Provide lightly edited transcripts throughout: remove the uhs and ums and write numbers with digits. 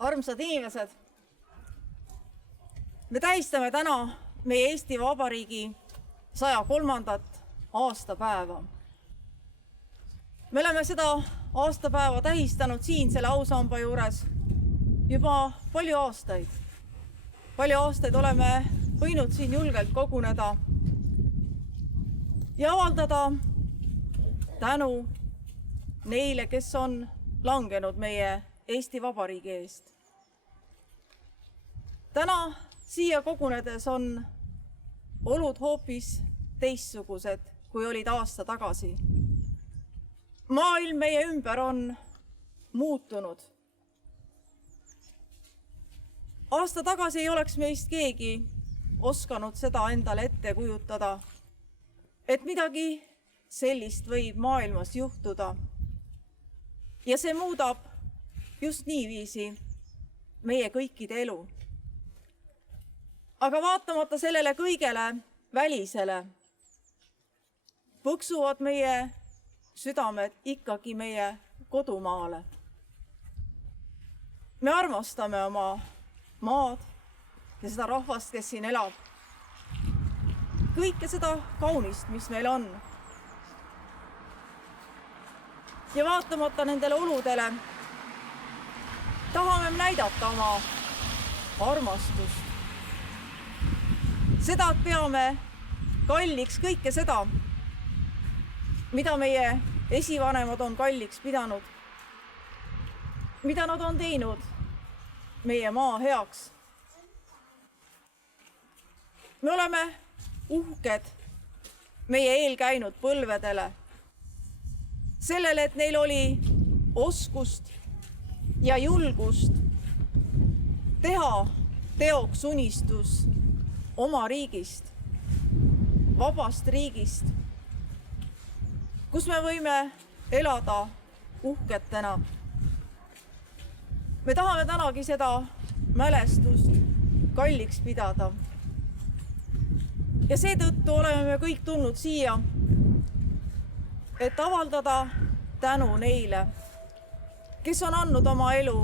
Armsad inimesed, me tähistame täna meie Eesti Vabariigi 103. aastapäeva. Me oleme seda aastapäeva tähistanud siin selle ausamba juures juba palju aastaid. Palju aastaid oleme võinud siin julgelt koguneda ja avaldada tänu neile, kes on langenud meie Eesti Vabariigi eest. Täna siia kogunedes on olud hoopis teistsugused, kui olid aasta tagasi. Maailm meie ümber on muutunud. Aasta tagasi ei oleks meist keegi osanud seda endale ette kujutada, et midagi sellist võib maailmas juhtuda. Ja see muudab just niiviisi meie kõikide elu. Aga vaatamata sellele kõigele välisele põksuvad meie südamed ikkagi meie kodumaale. Me armastame oma maad ja seda rahvast, kes siin elab. Kõike seda kaunist, mis meil on. Ja vaatamata nendele oludele tahame näidata oma armastust. Seda, et peame kalliks kõike seda, mida meie esivanemad on kalliks pidanud, mida nad on teinud meie maa heaks. Me oleme uhked meie eelkäinud põlvedele, sellele, et neil oli oskust ja julgust teha teoks unistus oma riigist, vabast riigist, kus me võime elada uhketena. Me tahame tänagi seda mälestust kalliks pidada. Ja seetõttu oleme me kõik tulnud siia, et avaldada tänu neile, kes on andnud oma elu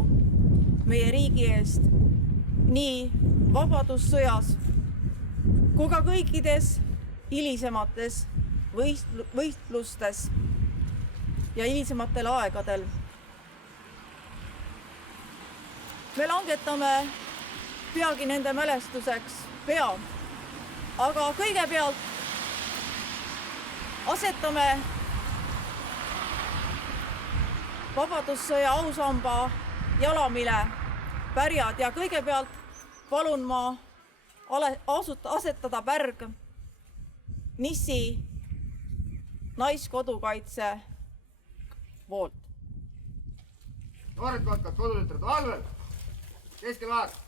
meie riigi eest nii vabadussõjas kui ka kõikides hilisemates võitlustes ja hilisematel aegadel. Me langetame peagi nende mälestuseks pea, aga kõigepealt asetame vabadussõja ausamba jalamile pärjad ja kõigepealt palun ma asetada pärg Nissi naiskodukaitse poolt. Noored kotkad, kodutütred, valvel! Keskel vaat!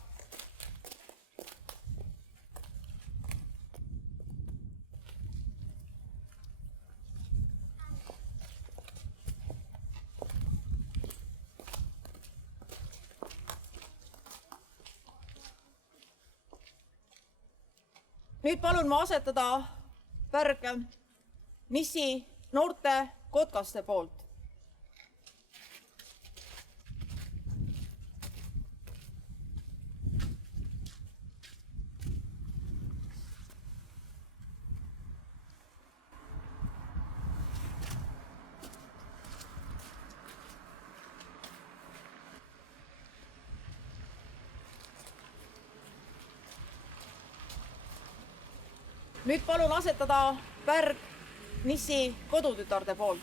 Nüüd palun ma asetada pärg Nissi noorte kotkaste poolt. Nüüd palun asetada pärg Nissi kodutütarde poolt.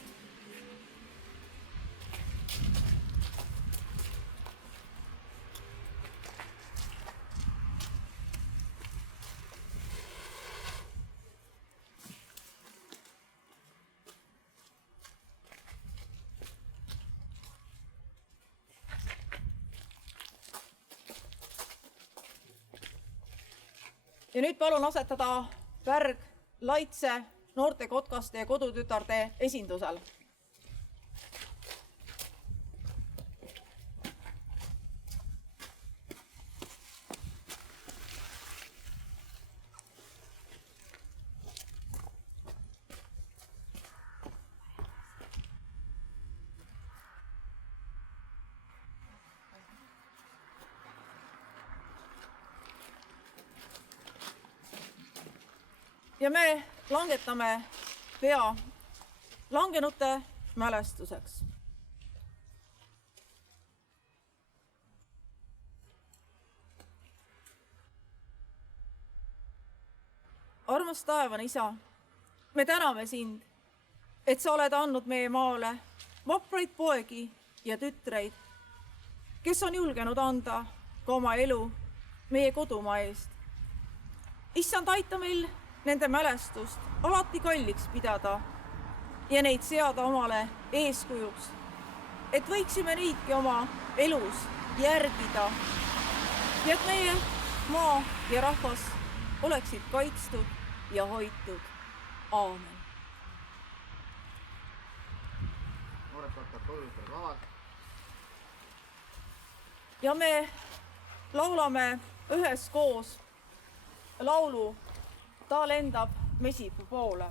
Ja nüüd palun asetada pärg Laitse noorte kotkaste ja kodutütarde esindusel. ja me langetame pea langenute mälestuseks. Armas taevane Isa, me täname sind, et sa oled andnud meie maale vapraid poegi ja tütreid, kes on julgenud anda ka oma elu meie kodumaa eest. Issand, aita meil nende mälestust alati kalliks pidada ja neid seada omale eeskujuks, et võiksime neidki oma elus järgida ja et meie maa ja rahvas oleksid kaitstud ja hoitud. Aamen. Noored võtavad kodudele kohad. Ja me laulame üheskoos laulu Ta lendab mesipuu poole.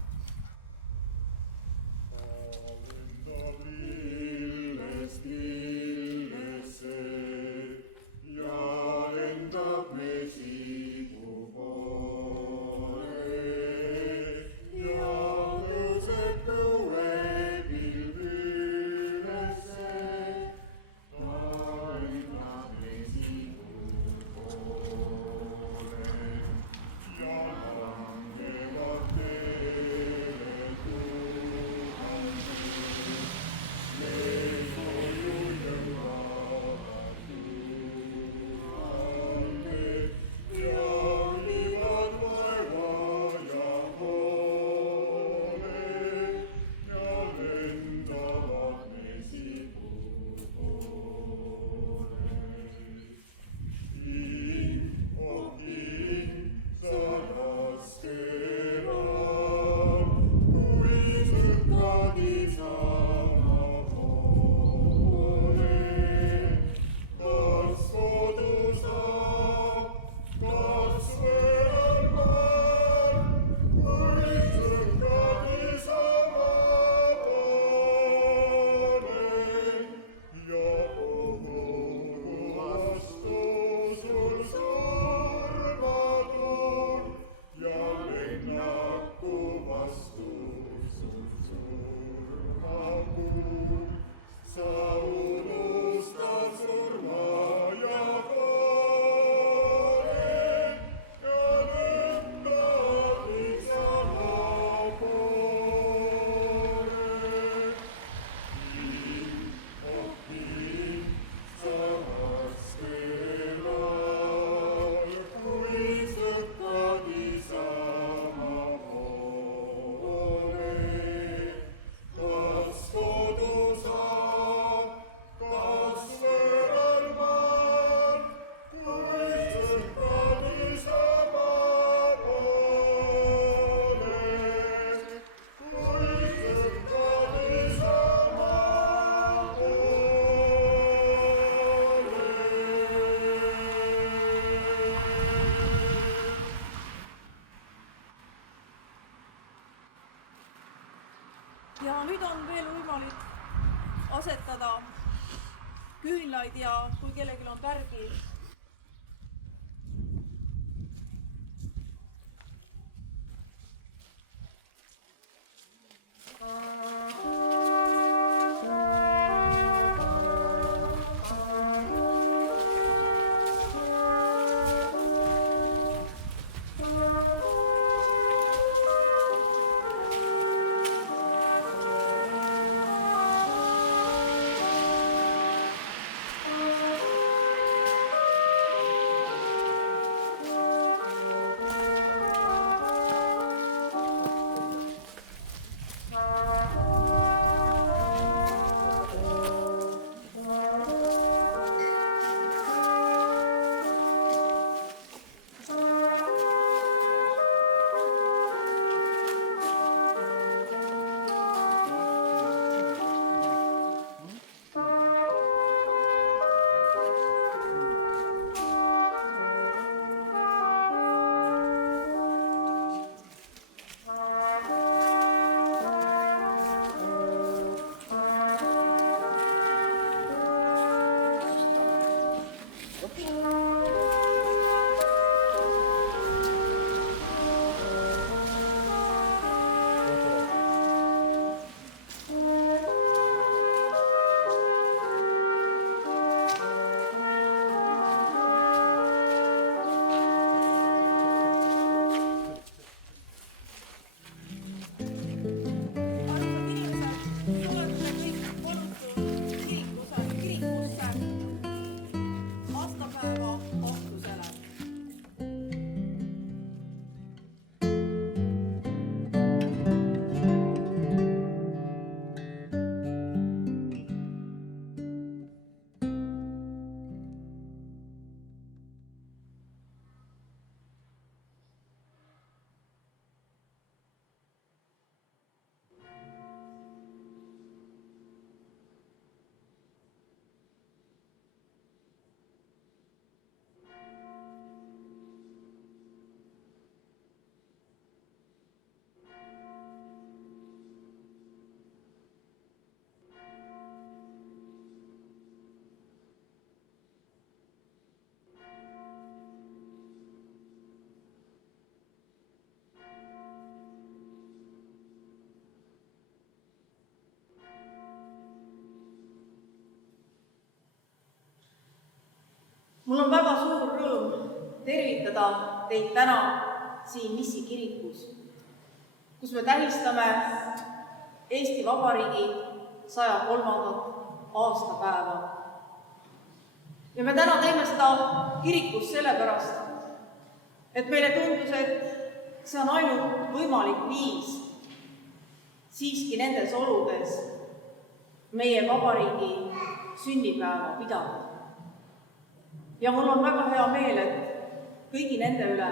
Ja nüüd on veel võimalik asetada küünlaid ja kui kellelgi on pärgi, tervitada teid täna siin Nissi kirikus, kus me tähistame Eesti Vabariigi 103. aastapäeva. Ja me täna teeme seda kirikus sellepärast, et meile tundus, et see on ainult võimalik viis siiski nendes oludes meie vabariigi sünnipäeva pidada. Ja mul on väga hea meel, et kõigi nende üle,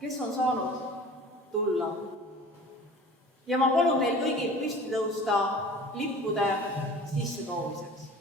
kes on saanud tulla. Ja ma palun teil kõigil püsti tõusta lippude sissetoomiseks.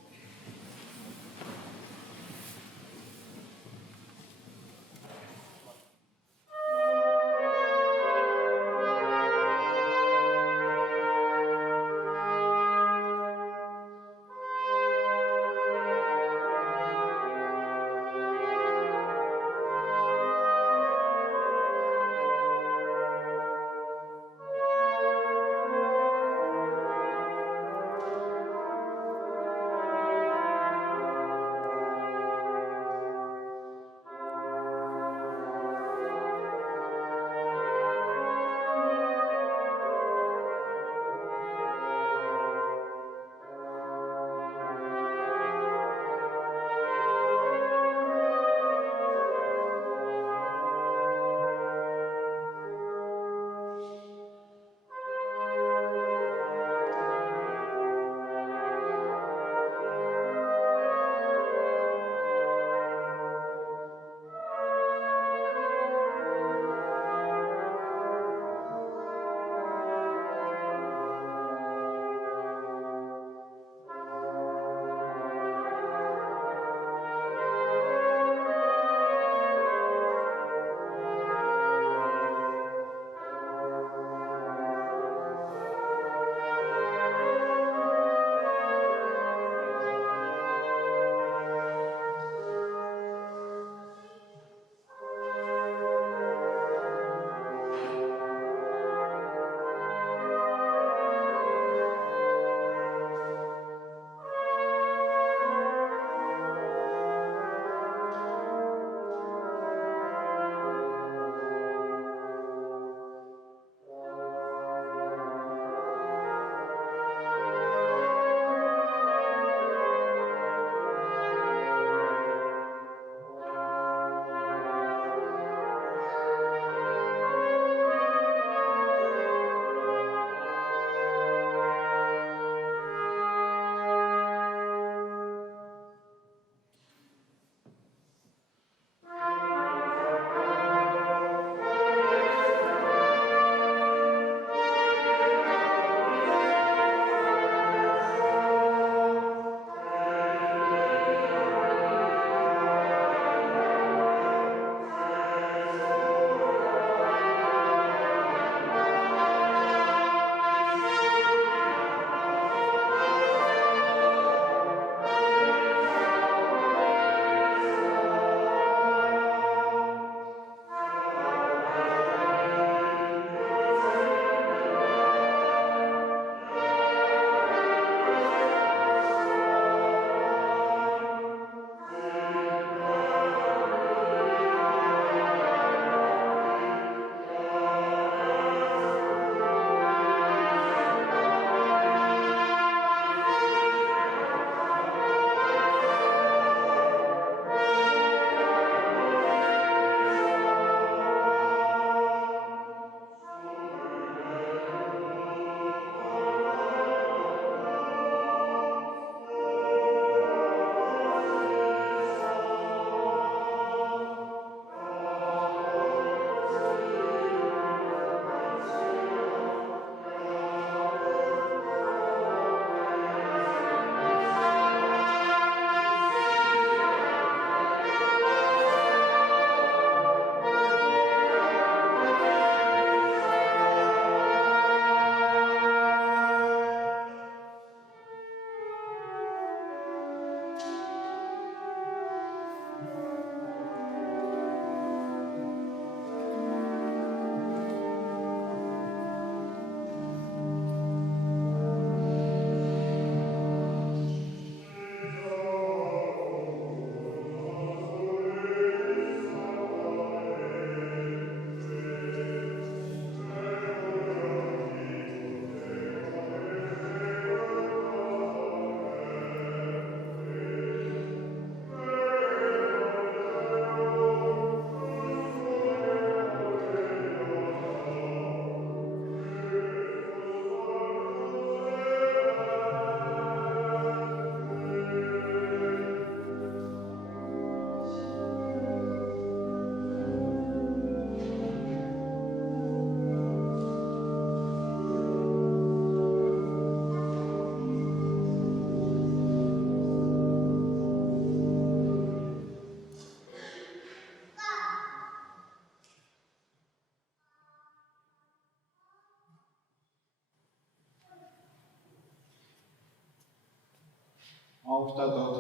austatud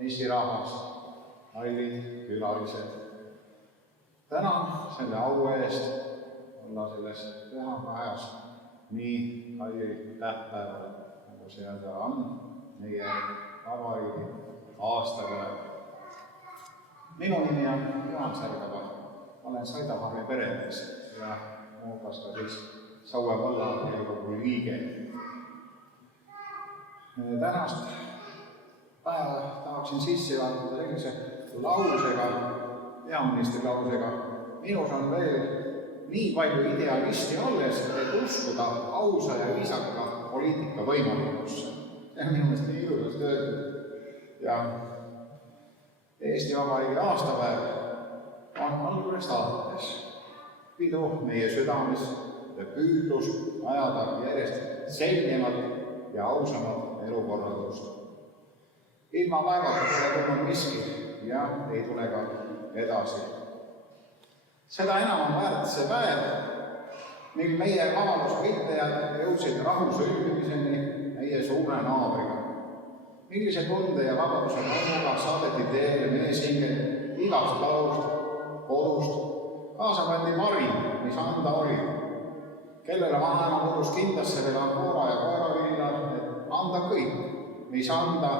Eesti rahvas, kallid külalised. Tänan selle au eest olla selles pühapäevas nii kallil tähtpäeval, nagu see on meie vabariigi aastapäev. Minu nimi on Juhan Särgava, olen Saidaharju peremees ja muuhulgas ka Saue valla volikogu liige. Tänast päeva tahaksin sisse juhatada sellise lausega, peaministri lausega. Minus on veel nii palju idealisti alles, et uskuda ausa ja viisaka poliitika võimalikusse. See on minu meelest nii ilusasti öeldud. Ja Eesti Vabariigi aastapäev on algusest alates pidu meie südames ja püüdlus ajada järjest selgemat ja ausamat elukorraldust. Ilma vaevata pole tulnud miski ja ei tule ka edasi. Seda enam on väärt see päev, mil meie vabadusvõitlejad jõudsid rahu sõlmimiseni meie suure naabriga. Millise tunde ja vabaduse vaimuga saadeti teele meeshinged igast talust, kodust, kaasa pandi parim, mis anda oli. Kellele vanaema kodus kindlasse veel Angora ja koeravillal, et anda kõik, mis anda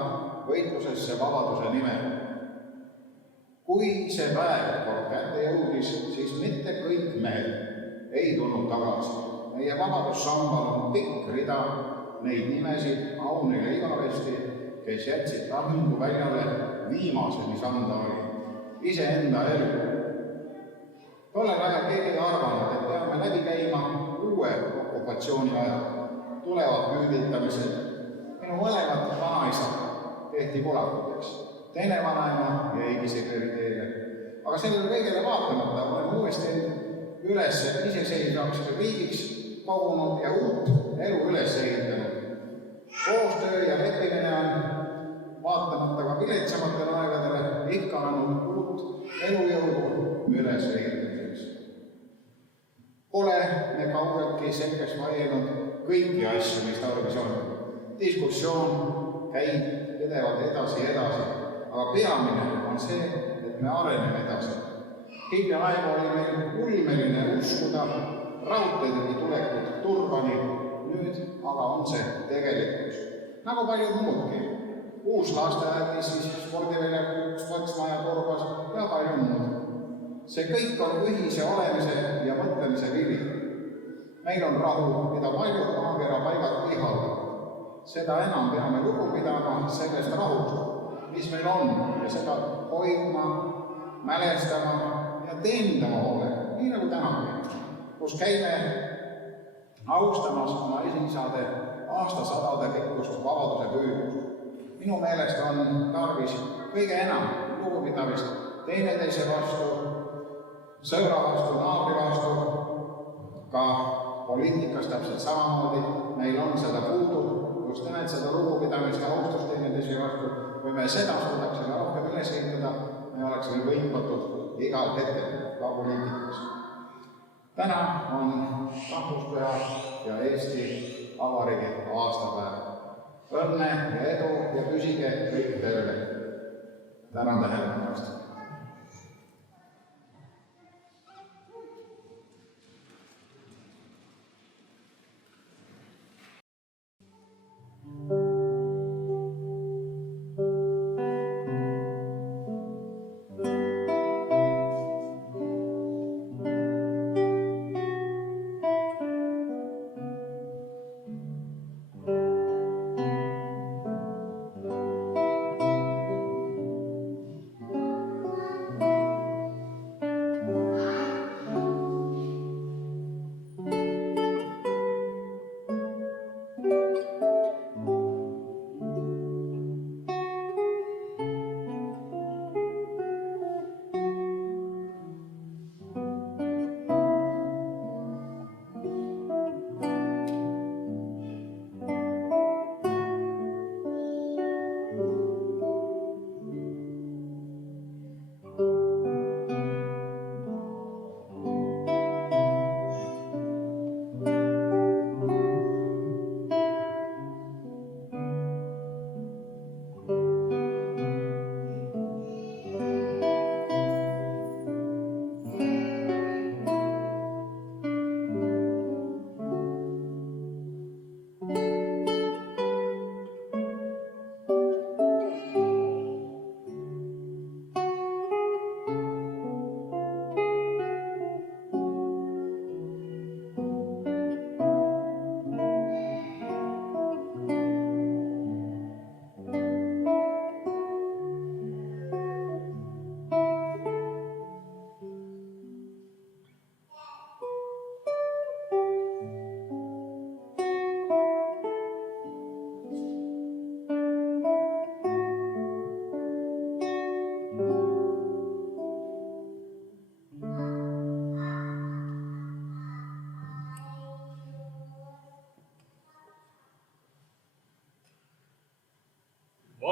võitlusesse vabaduse nimel. Kui see päev kord kätte jõudis, siis mitte kõik mehed ei tulnud tagasi. Meie vabadussambal on pikk rida neid nimesid Aunile igavesti, kes jätsid lahinguväljale viimase, mis anda oli, iseenda elu. Tollel ajal keegi ei arvanud, et peame läbi käima uue okupatsiooni ajal, tulevad püüditamised. Minu mõlemad vanaisad tehti polakuteks, teine vanaema jäigi sekretäriteele. Aga sellele kõigele vaatamata olen uuesti üles iseseisvaks riigiks kogunud ja uut elu üles ehitanud. Koostöö ja leppimine on vaatamata ka viletsamatele aegadele ikka andnud uut elujõudu üles ehitamiseks. Pole me kaugeltki selgeks vaielnud kõiki asju, mis tarvis on. Diskussioon käib pidevalt edasi ja edasi, aga peamine on see, et me areneme edasi. Hiljaaegu oli meil ulmeline uskuda raudteedeni tulekut Turbani, nüüd aga on see tegelikkus. Nagu paljud muudki. Uus lasteaedis, spordiväljak, sportsmaja Turbas ja palju muud. See kõik on ühise olemise ja mõtlemise vili. Meil on rahu, mida paljud maakera paigad ihaldavad. Seda enam peame lugu pidama sellest rahust, mis meil on, ja seda hoidma, mälestama ja teenindama hoole, nii nagu tänagi, kus käime austamas oma esiisade aastasadade pikkust vabaduse püüdlust. Minu meelest on tarvis kõige enam lugupidamist teineteise vastu, sõbra vastu, naabri vastu, ka poliitikas täpselt samamoodi. Meil on seda puudu, just nimelt seda lugupidamist ja austust teineteise vastu. Kui me seda suudaksime rohkem üles ehitada, me oleksime võitmatud igal hetkel ka poliitikas. Täna on rahvuspüha ja Eesti Vabariigi aastapäev. Õnne ja edu ja püsige kõik tööle. Tänan tähelepanu.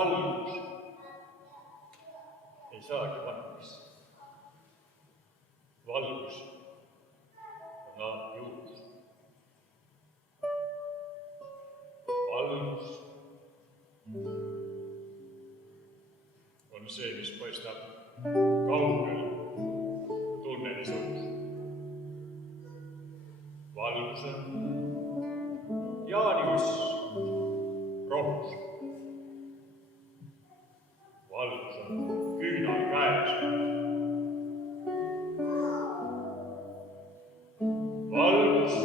valgus ei saagi vanaks. Valgus on alati uus. Valgus on see, mis paistab kaugel tunneli suus. Valgus on jaaniuss rohus. Valgus on küünal käes. Valgus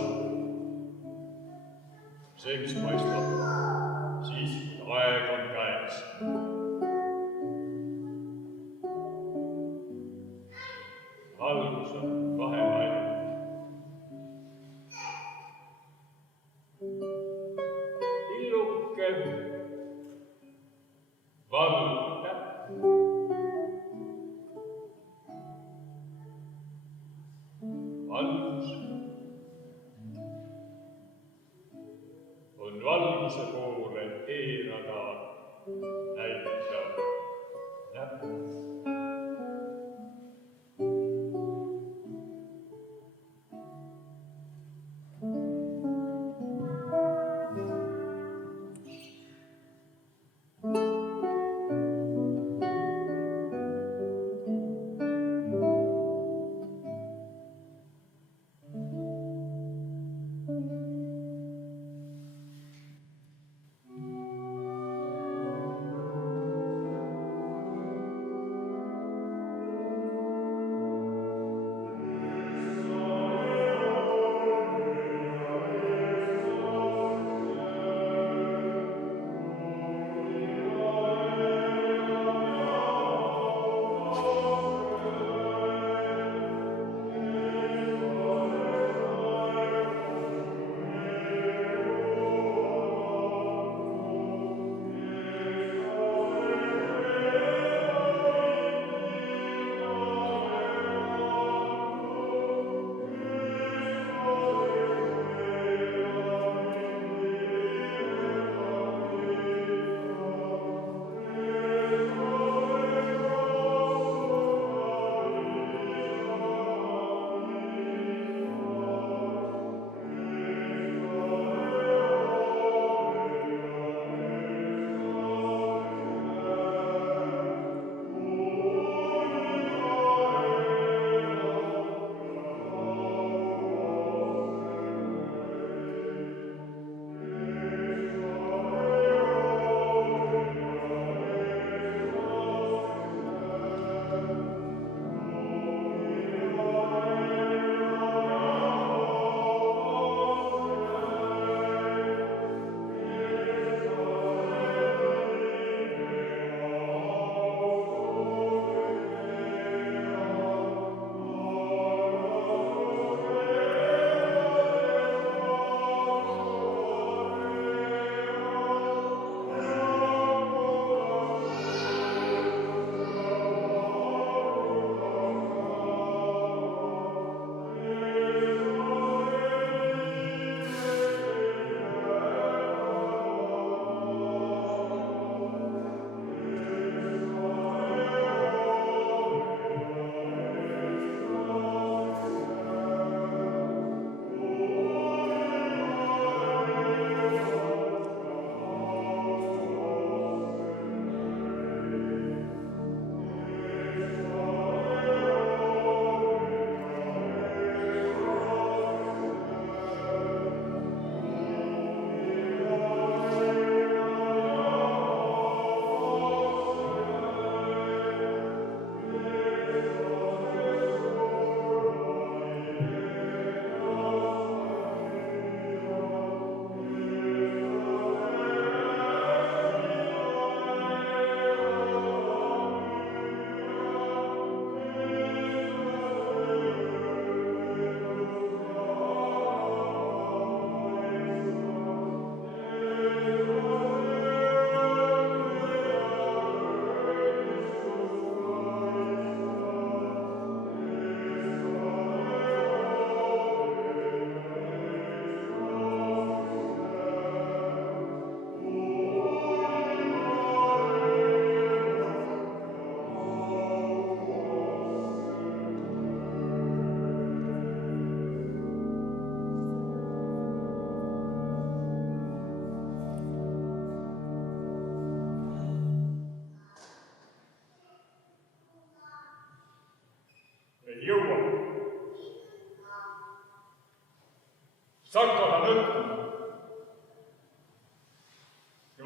see, mis paistab siis, kui aeg on käes. Valgus on kahelaine. Illuke valge näpp. Valgus on valguse poole e-rada näitav näpp.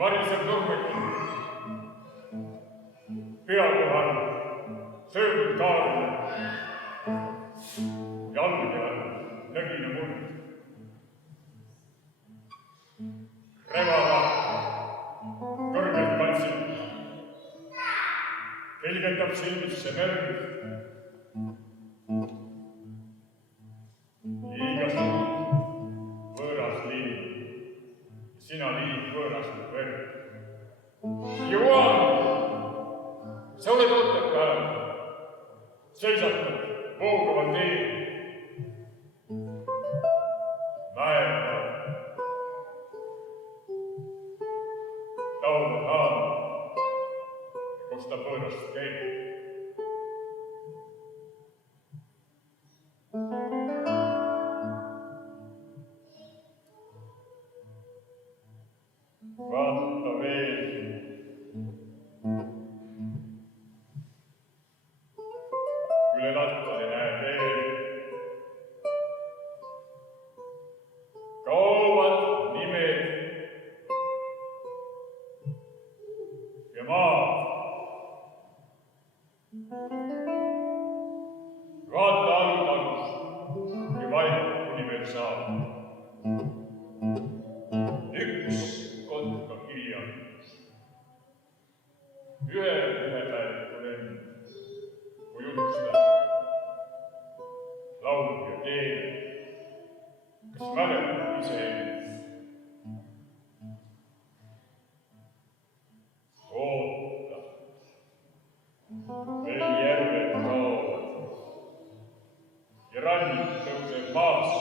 variseb nurmekil. Pea kohal söödud kaarne. Jalge all nõgine muld. Revava kõrgelt katsid. Kelgendab silmisse merd. Liiga suur, võõras liin. Sina liid võõrastad verd. Juhan, sa oled ootepäev. Seisatad voogaval teel. Mäepäev. Laulad haava ja kostab võõrast keelt. Vaata veel. Üle lattade näed veel. Kaovad nimed ja maad. Vaata alutagus ja vaid kuni veel saab. Üks kotka kirjandus. Ühe päev lend, kui unustab laul ja keel. Kas mäletad iseennast? Oota, veel järved kaovad ja rannik tõuseb maas.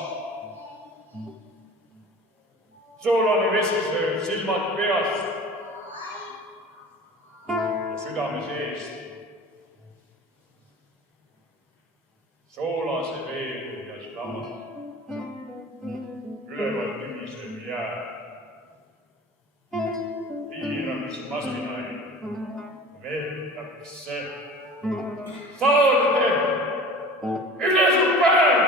Soolane vesi sööb silmad peast ja südame seest. Soolase veepuhjas lama, üleval tühisem jää. Piiramismasinaid veetakse saarte üle su päev.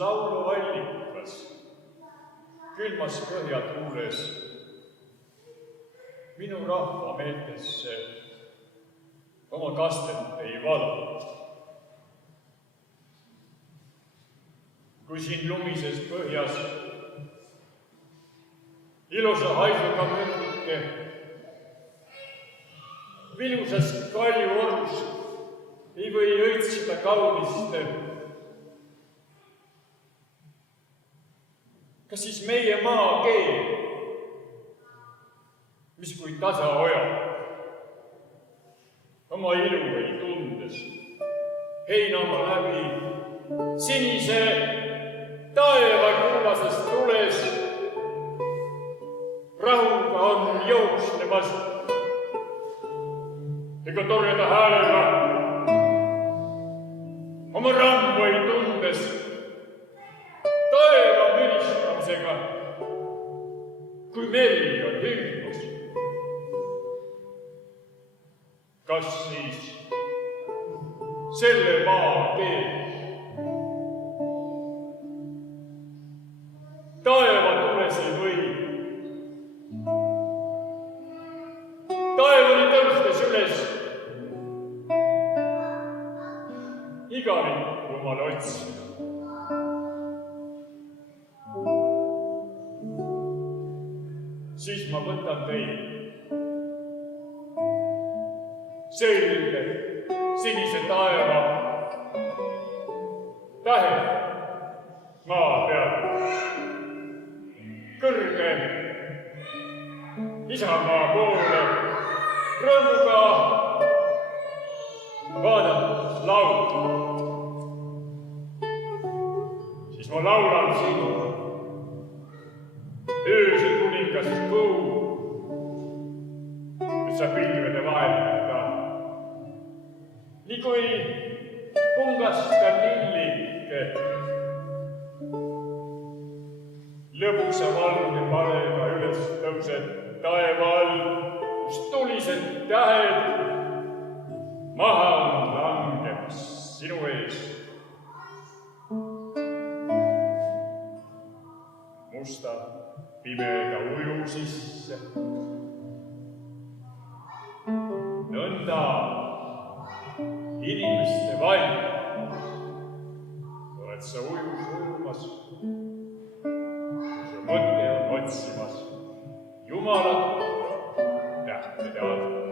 lauluallikas külmas põhjatuules minu rahva meeltesse oma kastet ei vala. Kui siin lumises põhjas ilusa haisuga mõõdike vilusas kaljuorus ei või õitsida kaunist. Kas siis meie maa keel, mis kui tasa oja, oma ilu ei tundes, heinama läbi sinise taeva kullases tules, rahuga on jookslemas ega torjada häälega oma rambuid tundes, taeva müristamisega, kui meri on hirmus. Kas siis selle maa keel taeva tules ei või? Taevani tõustes üles igavikku omale otsima. Siis ma võtan teid selge sinise taeva tähed maa peal, kõrge isamaa poole rõõmuga vaadates laulu. Siis ma laulan sinu öösel kuningas kuu, mis sa pilvede vahetada. Nii kui pungastav lillike lõbusa valge palega üles tõuseb taeva all, kus tulised tähed maha on langemas sinu ees. Musta pimeda uju sisse. Nõnda inimeste vaim oled sa ujus ujumas. Su mõte on otsimas Jumalat tähtede alt.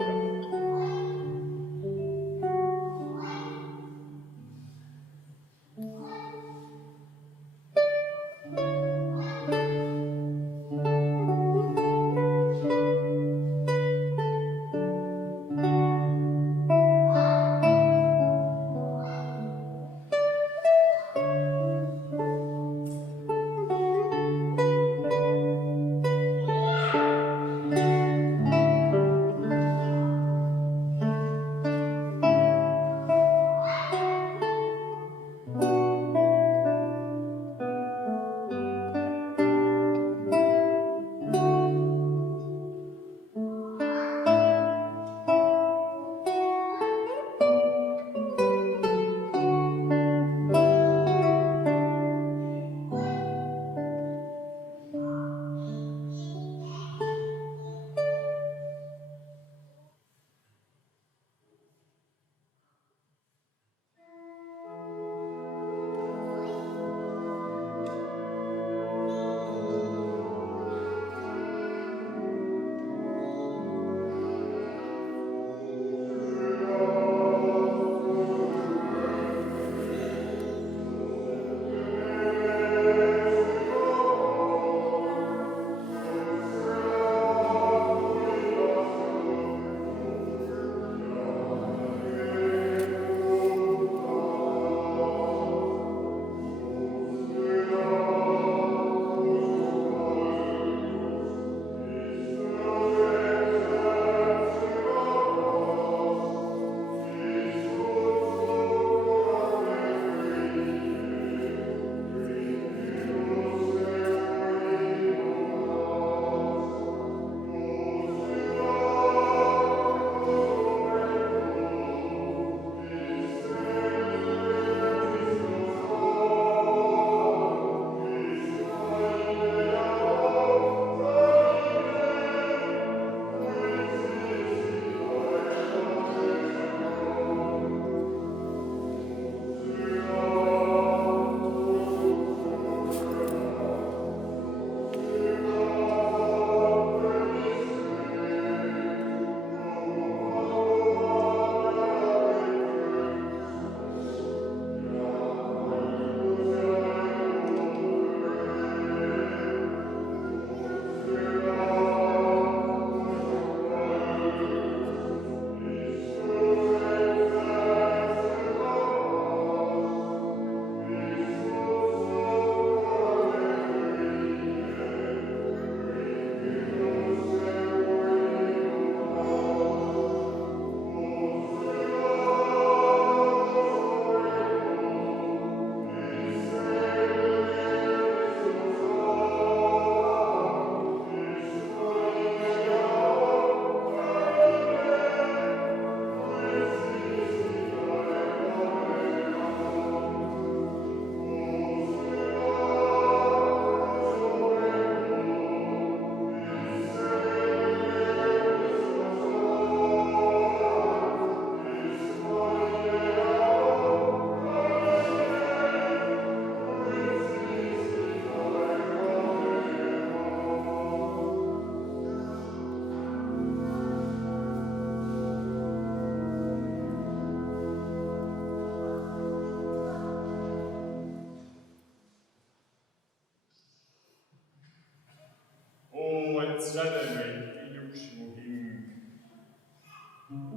kiljuks mu hing.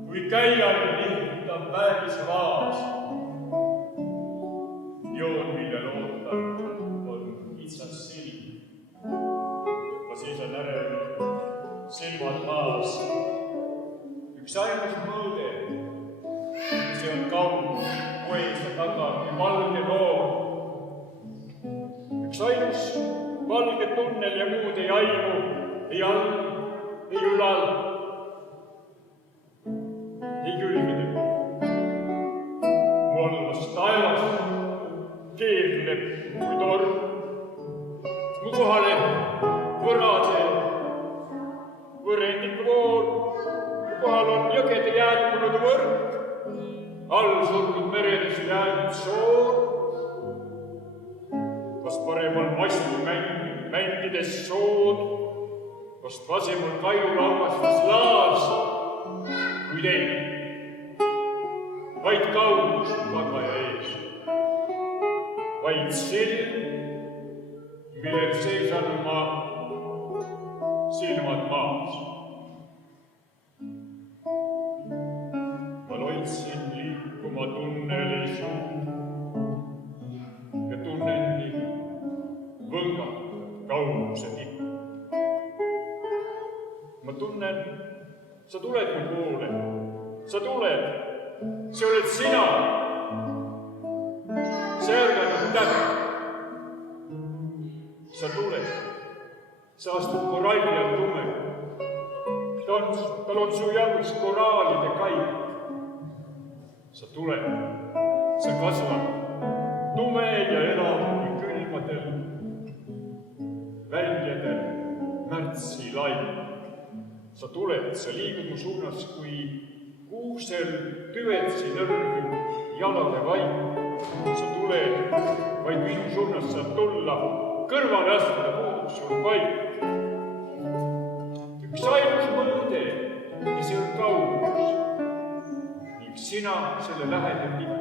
Kui käial lihtab vääris vaas, joon, mille lootan, on kitsas silm. Ma seisan ärel, silmad maas. Üks ainus mõõde, see on kaugus, poeesa taga ja valge noor. Üks ainus valge tunnel ja muud ei aimu, ei all, ei ülal, ei külgede pool. Mu allas taevas keerleb kui torm. Mu kohale võrade võrendik vool. Mu kohal on jõgede jääkunud võrk, all surnud meredes jäänud soor. Vast paremal masti mängides sood, vast vasemal kaiulaugastas laas, kui teil vaid kaugus taga ja ees, vaid silm, millel seisan ma silmad maas. Ma loitsin liikuma tunnelis ja tunnengi võnga kauguse tippu. Ma tunnen, sa tuled mu poole, sa tuled, see oled sina, see ärganud täna. Sa tuled, sa astud koralli all tume, tal on su jalus koraalide kaik. Sa tuled, sa kasvad, tume ja elav kui külmadel väljadel märtsi laim. Sa tuled, sa liigud mu suunas, kui kuusel tüvetsi nõrgu jalade vaim. Sa tuled, vaid minu suunas saab tulla, kõrvale astuda puudub sul paik. Üks ainus mõõde ja see on kaugus ning sina selle lähenev lipp.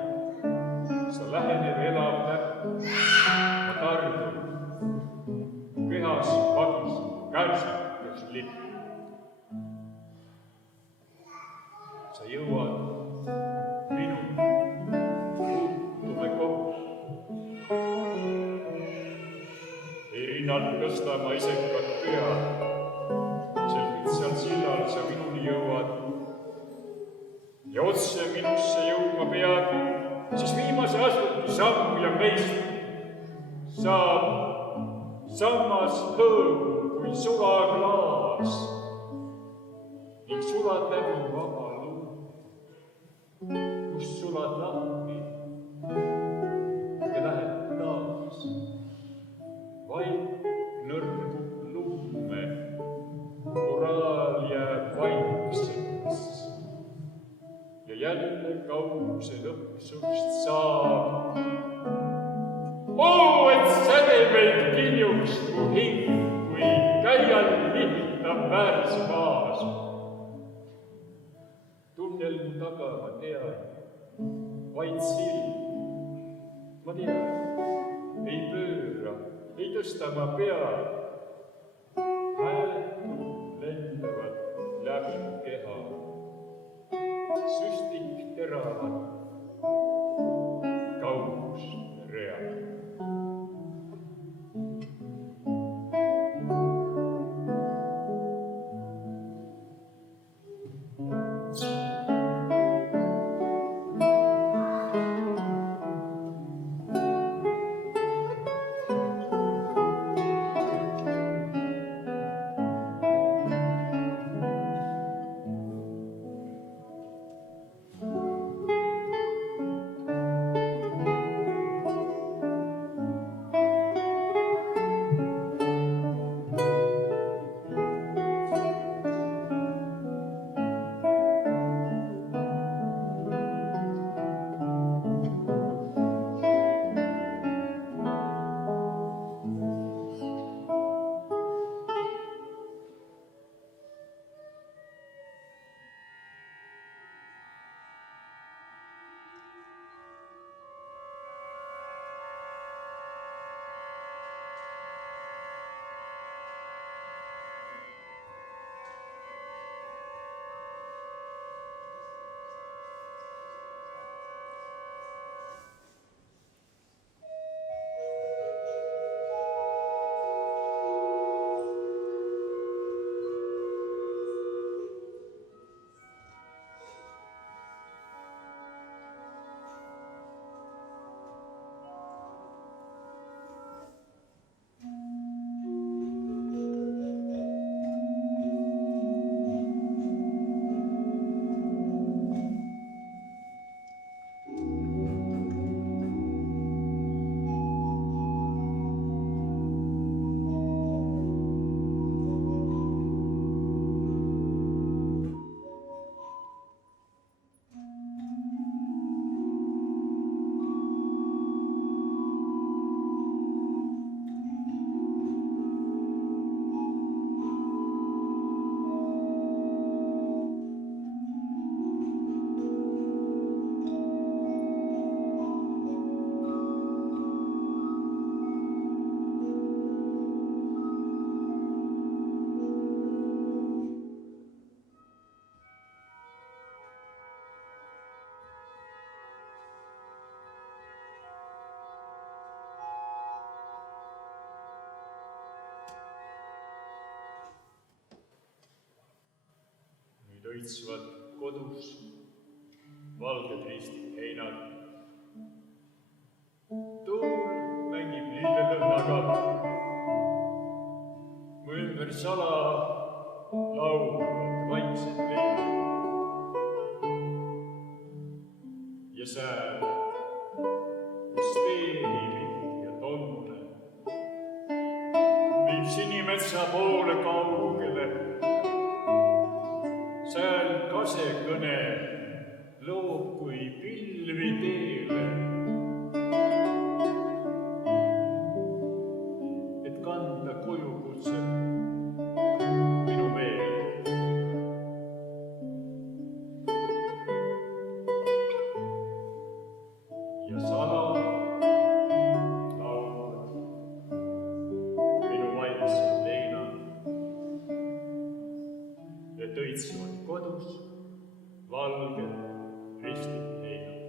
Sa lähenev elav näpp, ma tardun, kehas pagis kärsikas lipp. Sa jõuad minu, muutume kohus. Ei rinnalt tõsta ma isekat pead, selgelt seal sillal sa minuni jõuad ja otse minusse jõudma pead, siis viimase astuti sammu ja meist saab sammas hõõm kui sulaklaas ning sulad läbi vaba luu, kus sulad lahti ja lähed taas vaid nõrgu lumme, koraal jääb vaikseks ja jälle kauguse lõpsust saab. Oo, et säde meid kiljuks mu hing, kui käial lihtab väärs maas. Tunnel mu taga ma tean, vaid silm, ma tean, ei pööra, ei tõsta ma pead. Hääled lendavad läbi keha, süstik teravad kaugus real. et õitsvad kodus valged ristud heinad. Tuul mängib lillede taga, mu ümber sala laulavad vaiksed leid. Ja sääl, kus veelilik ja tolmune, viib sinimetsa poole kaugele. Sääl kasekõne loob kui pilvi teele, et kanda kojukutset minu meele. Ja sala laulab minu vaiksed leinad, et õitsuvad kodus valged ristid heinad.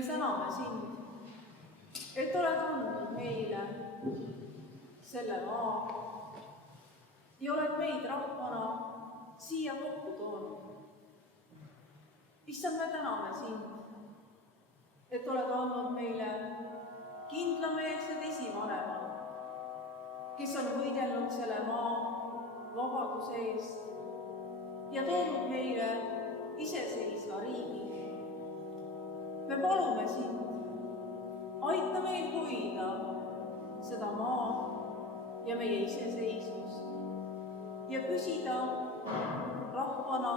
me täname sind, et oled andnud meile selle maa ja oled meid rahvana siia kokku toonud. Issand, me täname sind, et oled andnud meile kindlameelsed esivanemad, kes on võidelnud selle maa vabaduse eest ja toonud meile iseseisva riigi. Me palume sind, aita meil hoida seda maad ja meie iseseisvust ja püsida rahvana,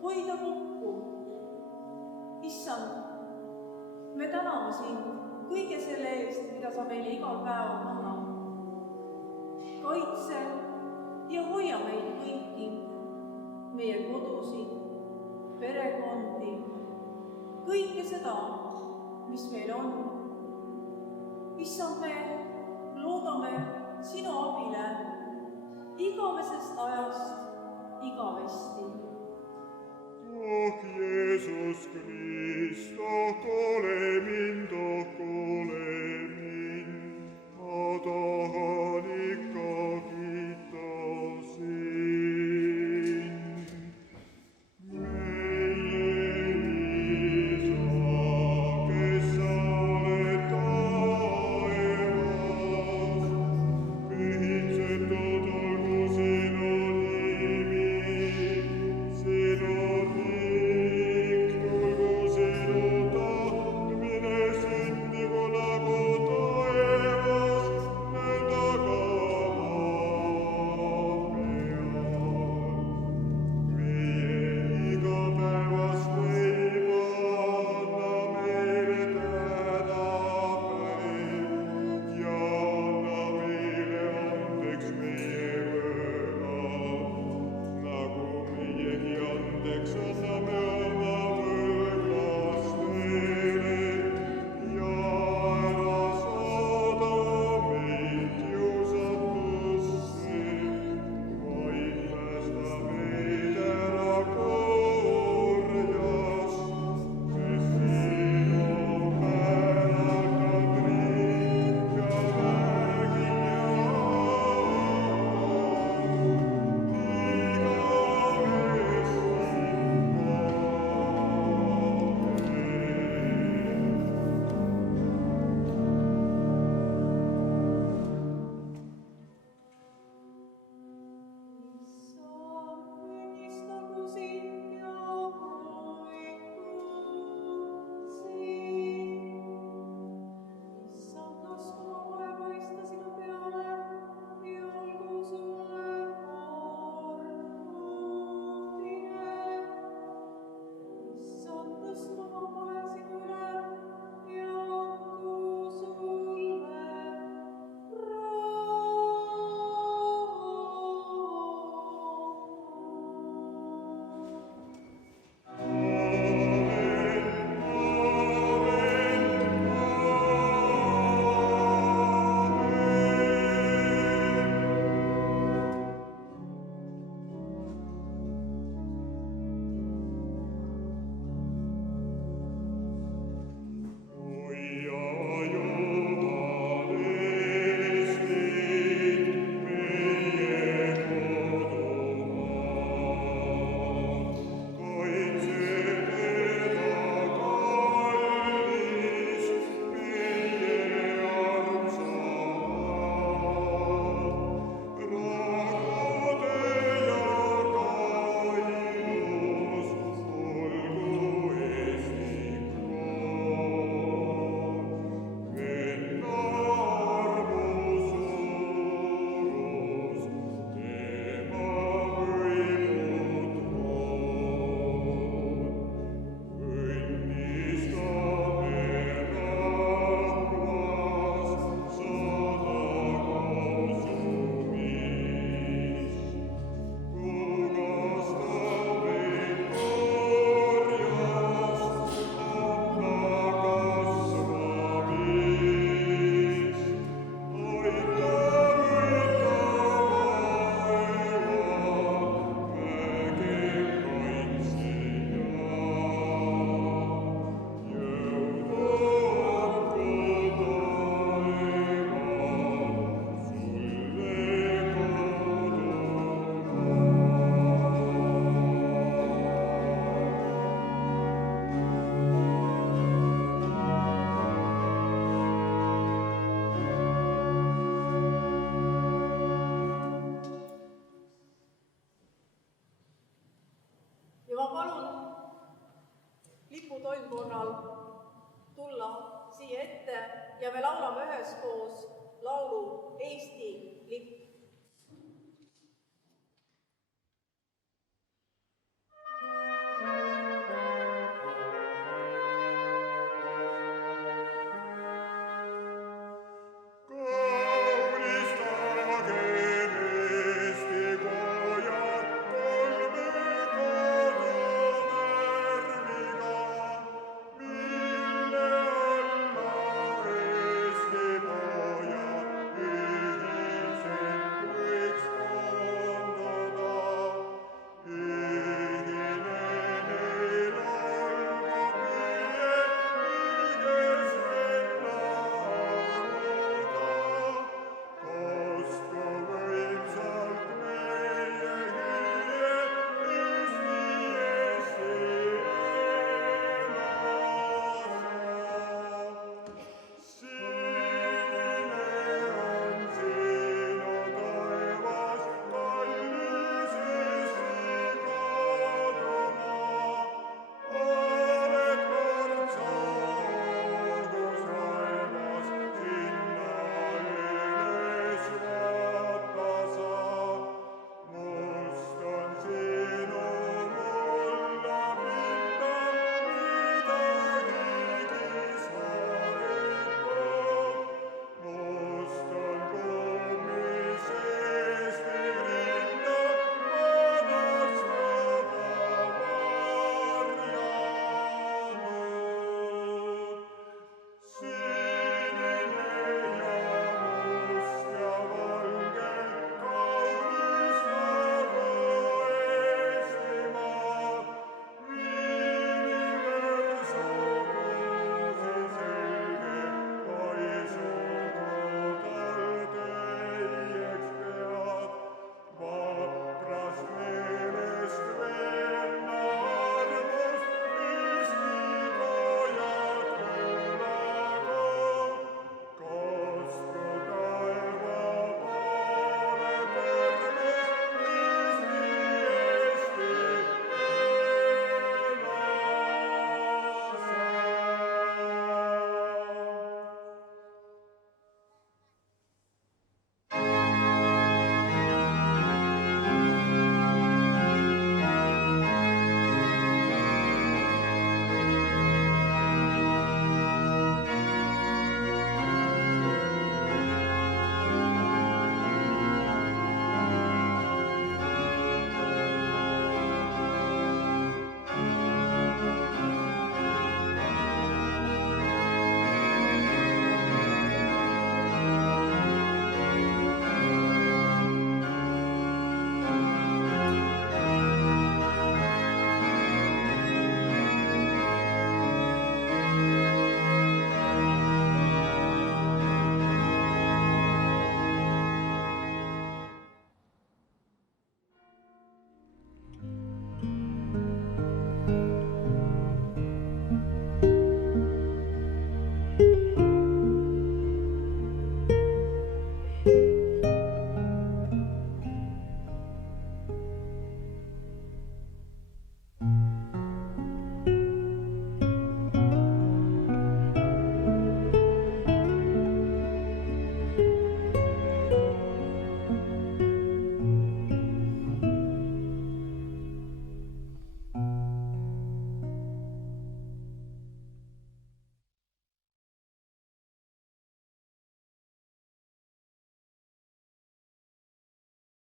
hoida kokku. Issand, me täname sind kõige selle eest, mida sa meile igal päeval annad. Kaitse ja hoia meid kõiki, meie kodusid, perekondi, kõike seda, mis meil on. Issand, me loodame sinu abile igavesest ajast igavesti. Oh Jeesus Cristo, cole mind, ma tahan ikka kiita sind. Meie Isa, kes sa oled taevas, pühitsetud olgu sinu nimi, sinu riik tulgu sinu tahtmine sündigu nagu ja me laulame üheskoos laulu Eesti lipp.